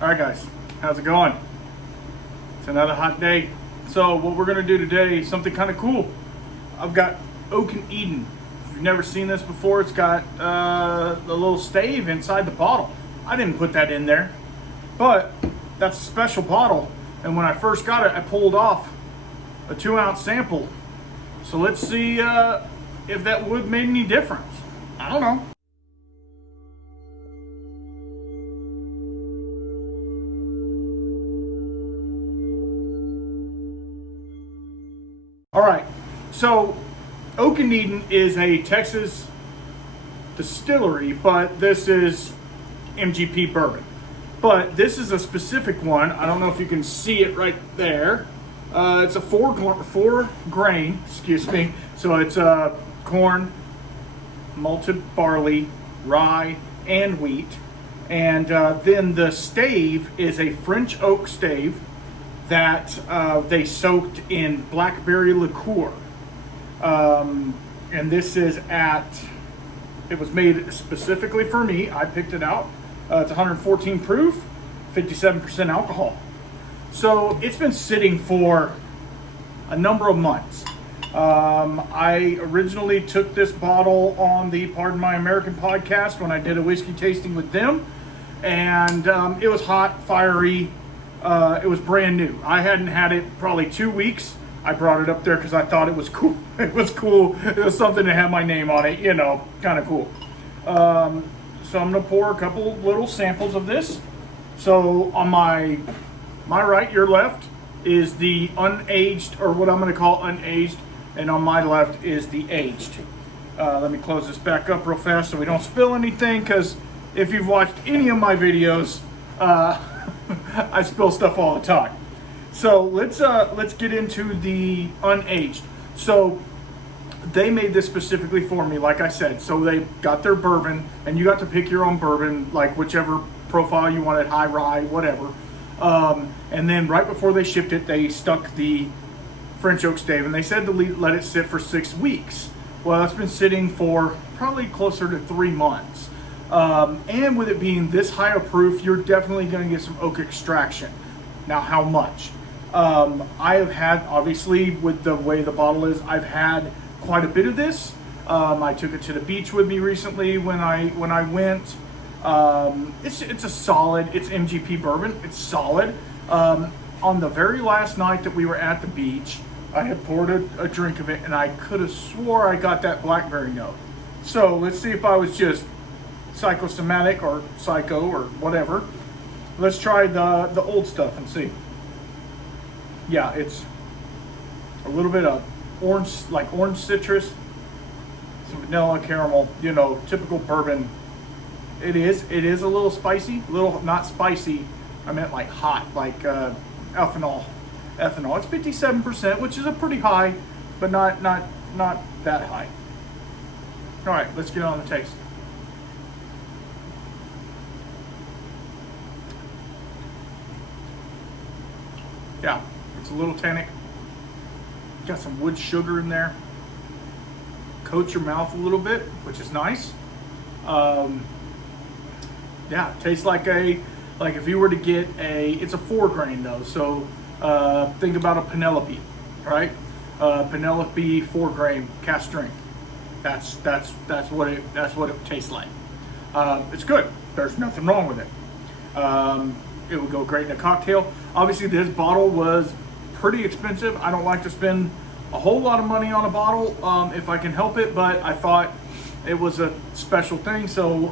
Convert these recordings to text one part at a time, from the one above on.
All right, guys, how's it going? It's another hot day. So what we're gonna do today is something kind of cool. I've got Oak and Eden. If you've never seen this before, it's got the little stave inside the bottle. I didn't put that in there, but that's a special bottle. And when I first got it, I pulled off a 2-ounce sample. So let's see if that wood made any difference. I don't know. All right, so Oak and Eden is a Texas distillery, but this is MGP bourbon. But this is a specific one. I don't know if you can see it right there. It's a four grain, excuse me. So it's corn, malted barley, rye, and wheat. And then the stave is a French oak stave that they soaked in blackberry liqueur. And this is it was made specifically for me. I picked it out. It's 114 proof, 57% alcohol. So it's been sitting for a number of months. I originally took this bottle on the Pardon My American podcast when I did a whiskey tasting with them. And it was hot, fiery. It was brand new. I hadn't had it probably 2 weeks. I brought it up there because I thought it was cool. It was cool. It was something to have my name on it, kind of cool. So I'm going to pour a couple little samples of this. So on my right, your left, is the unaged, or what I'm going to call unaged, and on my left is the aged. Let me close this back up real fast so we don't spill anything, because if you've watched any of my videos, I spill stuff all the time. So let's get into the unaged. So they made this specifically for me, like I said. So they got their bourbon, and you got to pick your own bourbon, like whichever profile you wanted, high rye, whatever. And then right before they shipped it, they stuck the French oak stave, and they said to let it sit for 6 weeks. Well, it's been sitting for probably closer to 3 months. And with it being this high of proof, you're definitely going to get some oak extraction. Now, how much? I have had, obviously, with the way the bottle is, I've had quite a bit of this. I took it to the beach with me recently when I went. It's a solid. It's MGP bourbon. It's solid. On the very last night that we were at the beach, I had poured a drink of it, and I could have swore I got that blackberry note. So let's see if I was just psychosomatic or psycho or whatever. Let's try the old stuff and see. Yeah, it's a little bit of orange, like orange citrus, some vanilla, caramel, typical bourbon. It is a little spicy, not spicy. I meant like hot, like ethanol. It's 57%, which is a pretty high, but not that high. All right, let's get on the taste. Yeah, it's a little tannic. Got some wood sugar in there. Coats your mouth a little bit, which is nice. Yeah, it tastes like if you were to get it's a 4 grain though. So think about a Penelope, right? Penelope 4 grain cast strength. That's what it tastes like. It's good. There's nothing wrong with it. It would go great in a cocktail. Obviously, this bottle was pretty expensive. I don't like to spend a whole lot of money on a bottle if I can help it, but I thought it was a special thing. So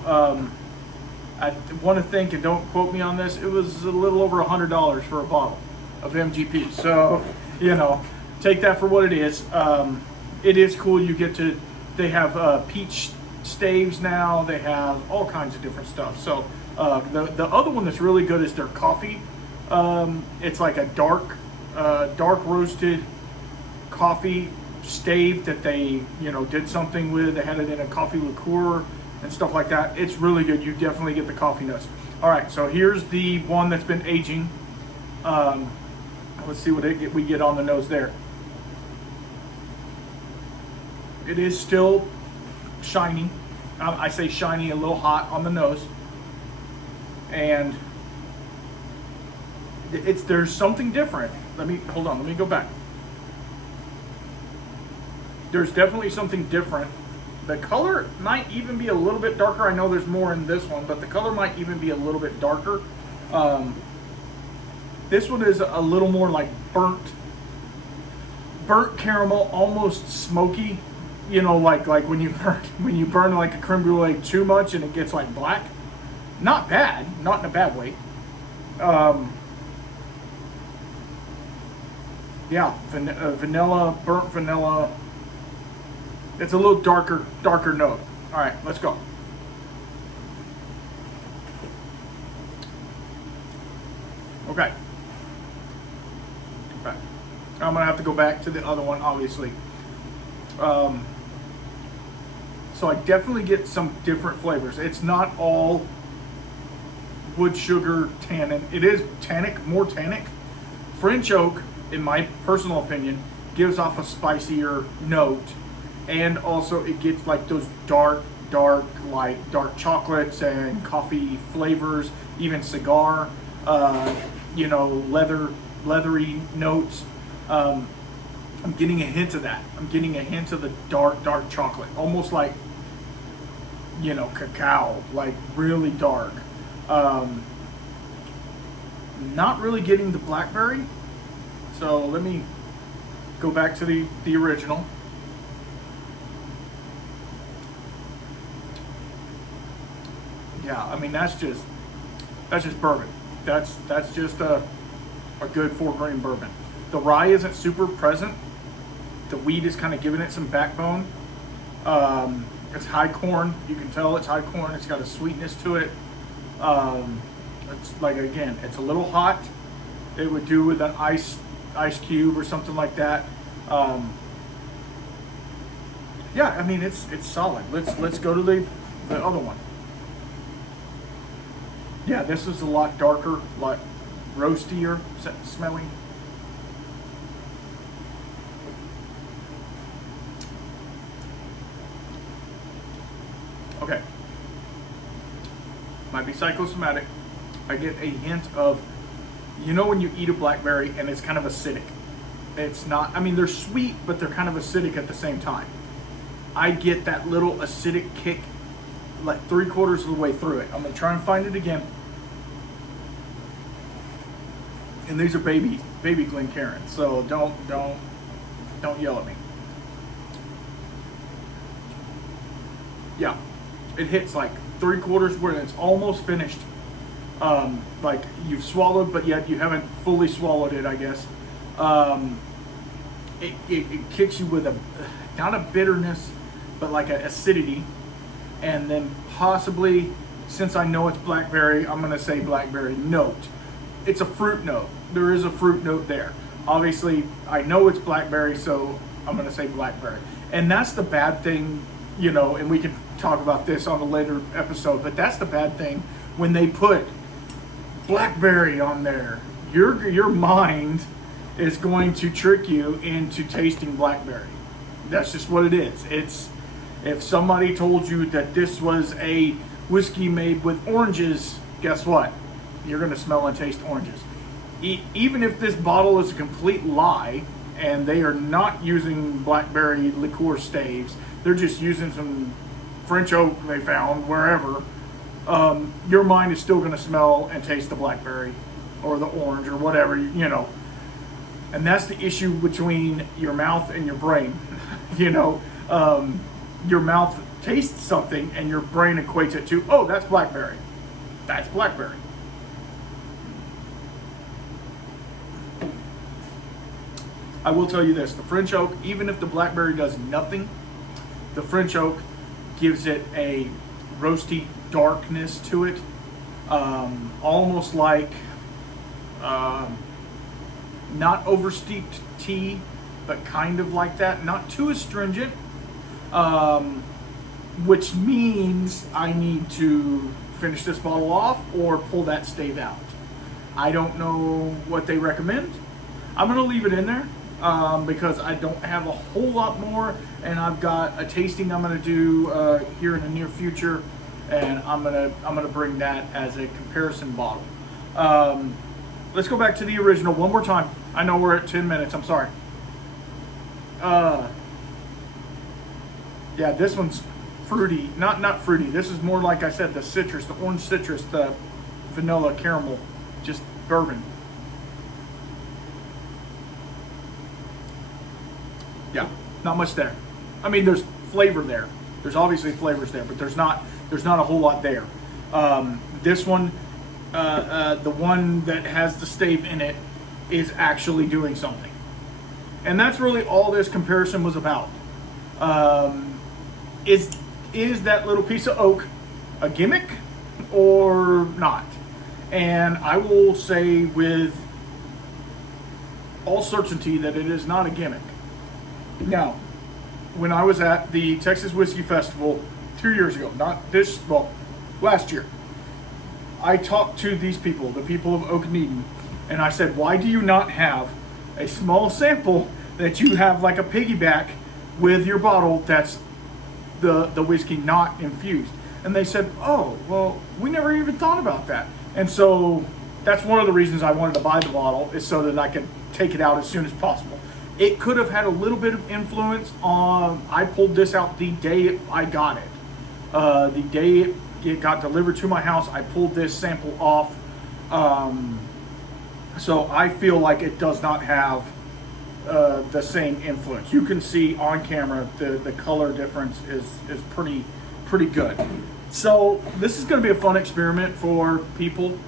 I want to think, and don't quote me on this, it was a little over $100 for a bottle of MGP. So, take that for what it is. It is cool. They have peach staves now. They have all kinds of different stuff. So the other one that's really good is their coffee. It's like a dark roasted coffee stave that they did something with. They had it in a coffee liqueur and stuff like that. It's really good. You definitely get the coffee notes. All right, so here's the one that's been aging. Let's see what we get on the nose there. It is still shiny. I say shiny, a little hot on the nose. And there's something different. Let me go back. There's definitely something different. The color might even be a little bit darker. I know there's more in this one, but the color might even be a little bit darker. This one is a little more like burnt caramel, almost smoky. You know, like when you burn like a creme brulee too much and it gets like black. Not bad, not in a bad way. Yeah, vanilla, burnt vanilla. It's a little darker note. All right, let's go. Okay. I'm gonna have to go back to the other one, obviously. So I definitely get some different flavors. It's not all wood sugar tannin. It is tannic, more tannic. French oak, in my personal opinion, gives off a spicier note, and also it gets like those dark chocolates and coffee flavors, even cigar, leathery notes. I'm getting a hint of that. I'm getting a hint of the dark chocolate, almost like, cacao, like really dark. Not really getting the blackberry. So let me go back to the original. Yeah, I mean that's just bourbon. That's just a good 4-grain bourbon. The rye isn't super present. The wheat is kind of giving it some backbone. It's high corn. You can tell it's high corn. It's got a sweetness to it. It's like, again, it's a little hot. It would do with an ice cube or something like that. Yeah, I mean it's solid. Let's go to the other one. Yeah, this is a lot darker, like roastier smelling. Okay. Might be psychosomatic. I get a hint of, when you eat a blackberry and it's kind of acidic. It's not, I mean, they're sweet, but they're kind of acidic at the same time. I get that little acidic kick like 3/4 of the way through it. I'm going to try and find it again. And these are baby Glencairn, so don't yell at me. Yeah, it hits like 3/4 where it's almost finished. Like you've swallowed, but yet you haven't fully swallowed it, I guess. It kicks you with not a bitterness, but like an acidity. And then possibly, since I know it's blackberry, I'm going to say blackberry note. It's a fruit note. There is a fruit note there. Obviously, I know it's blackberry, so I'm going to say blackberry. And that's the bad thing, and we can talk about this on a later episode, but that's the bad thing when they put blackberry on there. Your mind is going to trick you into tasting blackberry. That's just what it is. It's, if somebody told you that this was a whiskey made with oranges, guess what? You're going to smell and taste oranges. Even if this bottle is a complete lie and they are not using blackberry liqueur staves, they're just using some French oak they found wherever, your mind is still going to smell and taste the blackberry or the orange or whatever, And that's the issue between your mouth and your brain. Your mouth tastes something and your brain equates it to, oh, that's blackberry. That's blackberry. I will tell you this, the French oak, even if the blackberry does nothing, the French oak gives it a roasty darkness to it, almost like not oversteeped tea, but kind of like that, not too astringent, which means I need to finish this bottle off or pull that stave out. I don't know what they recommend. I'm going to leave it in there because I don't have a whole lot more, and I've got a tasting I'm going to do here in the near future, and I'm gonna bring that as a comparison bottle. let's go back to the original one more time. I know we're at 10 minutes. I'm sorry. Yeah, this one's fruity. Not fruity. This is more like I said, the citrus, the orange citrus, the vanilla caramel, just bourbon. Yeah, not much there. I mean, there's flavor there. There's obviously flavors there, but there's not a whole lot there. This one, the one that has the stave in it, is actually doing something. And that's really all this comparison was about. Is that little piece of oak a gimmick or not? And I will say with all certainty that it is not a gimmick. Now, when I was at the Texas Whiskey Festival 2 years ago, last year, I talked to these people, the people of Oak and Eden, and I said, why do you not have a small sample that you have like a piggyback with your bottle that's the whiskey not infused? And they said, oh, well, we never even thought about that. And so that's one of the reasons I wanted to buy the bottle, is so that I could take it out as soon as possible. It could have had a little bit of influence on, I pulled this out the day I got it. The day it got delivered to my house, I pulled this sample off. So I feel like it does not have the same influence. You can see on camera the color difference is pretty good. So this is going to be a fun experiment for people.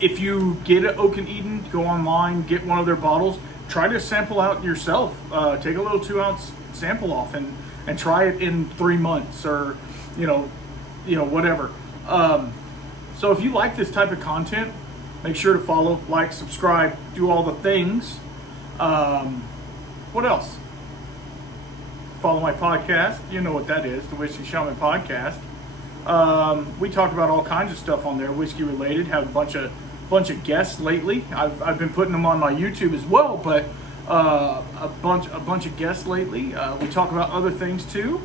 If you get an Oak and Eden, go online, get one of their bottles, try to sample out yourself. Take a little 2-ounce sample off and try it in 3 months, or whatever. So if you like this type of content, make sure to follow, like, subscribe, do all the things. What else? Follow my podcast. You know what that is, the Whiskey Shaman Podcast. We talk about all kinds of stuff on there, whiskey related. Have a bunch of guests lately. I've been putting them on my YouTube as well, but a bunch of guests lately. We talk about other things too.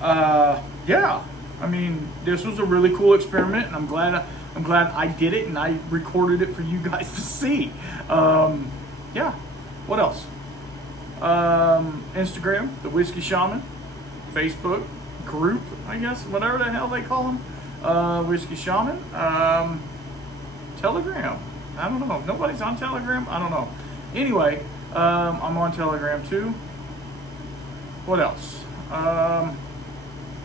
Yeah, I mean, this was a really cool experiment, and I'm glad I did it and I recorded it for you guys to see. Yeah, what else? Instagram, the Whiskey Shaman. Facebook group, I guess, whatever the hell they call them. Whiskey Shaman. Telegram. I don't know. Nobody's on Telegram? I don't know. Anyway, I'm on Telegram too. What else?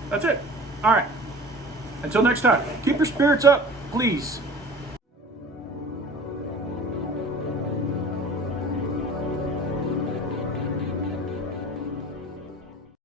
That's it. All right. Until next time, keep your spirits up, please.